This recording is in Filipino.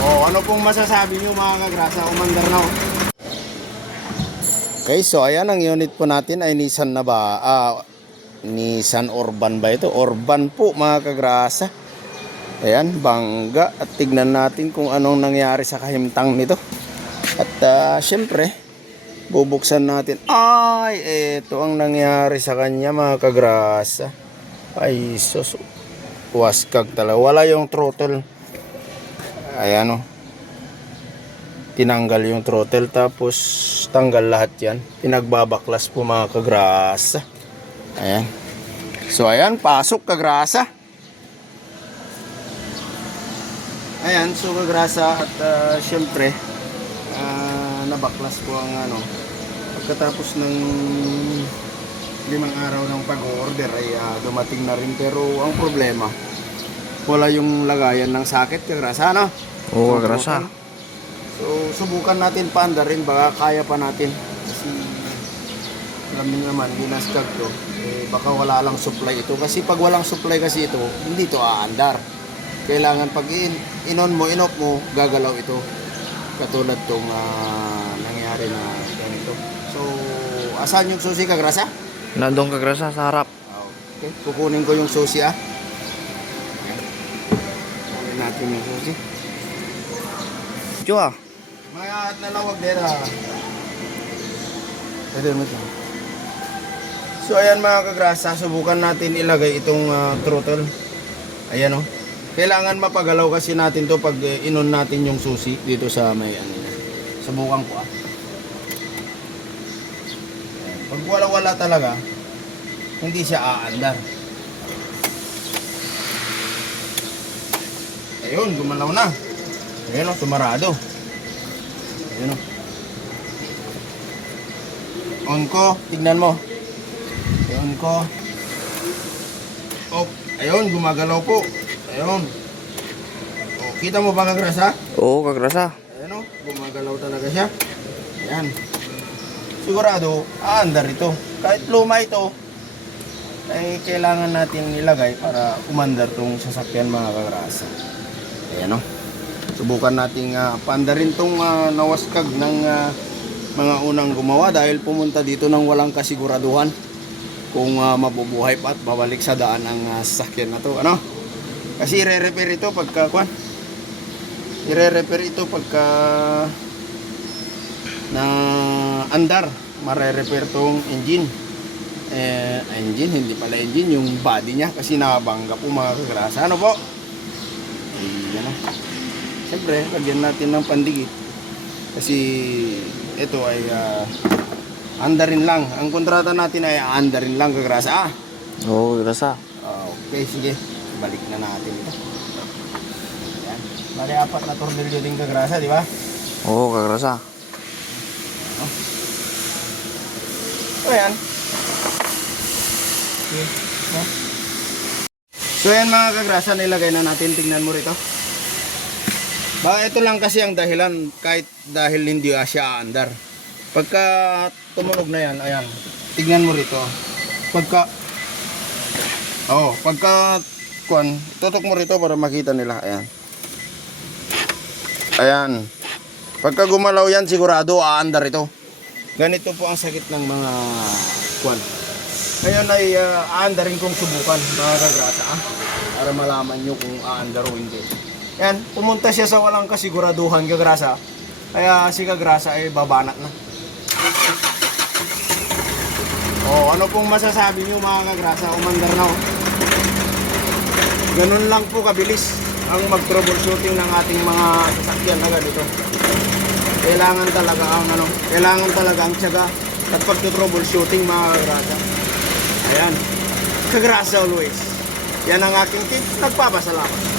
Ano pong masasabi nyo mga kagrasa? Umandar na. Okay, so ayan ang unit po natin ay Nissan na ba? Nissan Orban ba ito? Orban po mga kagrasa. Ayan, bangga. At tignan natin kung anong nangyari sa kahimtang nito. At syempre, bubuksan natin. Ay, ito ang nangyari sa kanya mga kagrasa. Ay, sus. Waskag talaga. Wala yung throttle. Ayan o. Tinanggal yung throttle tapos tanggal lahat yan. Pinagbabaklas po mga kagrasa. Ayan. So ayan, pasok kagrasa. Ayan, so kagrasa at syempre nabaklas po ang pagkatapos ng 5 araw ng pag-order ay dumating na rin, pero ang problema wala yung lagayan ng socket kagrasa, ano? Oo, kagrasa. So subukan natin paandarin, baka kaya pa natin kasi alam niyo naman ginaskag to, baka wala lang supply ito, kasi pag walang supply kasi ito hindi to aandar. Kailangan pag in-on mo, in-off mo, gagalaw ito. Katulad tong nangyari na ganito. So, asan yung susi kagrasa? Nandong kagrasa sa harap. Okay, kukunin ko yung susi Kunin natin yung susi. Chua. Mga at nalawag dera. Pwede mo ito. So, ayan mga kagrasa, subukan natin ilagay itong throttle. Ayan o. Kailangan mapagalaw kasi natin to pag inon natin yung susi dito sa may subukan ko Pag wala talaga, hindi siya aandar. Ayun, gumalaw na. Ayun o, sumarado. Ayun o. On ko, tignan mo. On ko. Oh, ayun, gumagalaw po. Ayun. Oh, kita mo ba kagrasa? Oo, kagrasa. Ayun o, gumagalaw talaga siya. Ayan. Sigurado, aandar ito. Kahit luma ito, ay kailangan natin ilagay para umandar tong sasakyan mga kagrasa. Ayan o. Subukan nating paandarin tong nawaskag ng mga unang gumawa dahil pumunta dito ng walang kasiguraduhan kung mabubuhay pa at babalik sa daan ang sasakyan na to. Ano? Kasi i-repair ito pagka na andar, mare-repair tong engine. Engine, hindi pala engine, yung body niya kasi nakabangga po mga kagrasa. Ano po? Ayan o. Siyempre, lagyan natin ng pandikit kasi ito ay andarin lang. Ang kontrata natin ay andarin lang kagrasa. Oo, kagrasa. Okay, sige. Balik na natin ito. Ayan. Bali, 4 na tornilyo din kagrasa, di ba? Oo, kagrasa. Ayan. Okay. So ayan mga kagrasa, nilagay na natin. Tingnan mo rito. Baka ito lang kasi ang dahilan, kahit dahil hindi siya aandar. Pagka tumunog na yan, ayan. Tingnan mo rito. Pagka tutok mo rito para makita nila. Ayan. Ayan. Pagka gumalaw yan, sigurado aandar ito. Ganito po ang sakit ng mga Ngayon ay aandarin kong subukan mga kagrasa para malaman nyo kung aandar o hindi. Ayan, pumunta siya sa walang kasiguraduhan kagrasa. Kaya si kagrasa ay babanat na. Ano pong masasabi nyo mga kagrasa? Umandar na. Ganun lang po kabilis ang mag-troubleshooting ng ating mga sasakyan na ganito. Kailangan talaga ang tiyaga at pag-troubleshooting mga kagrasa. Ayan. Kagrasa always. Yan ang aking tip. Nagpapasalamat.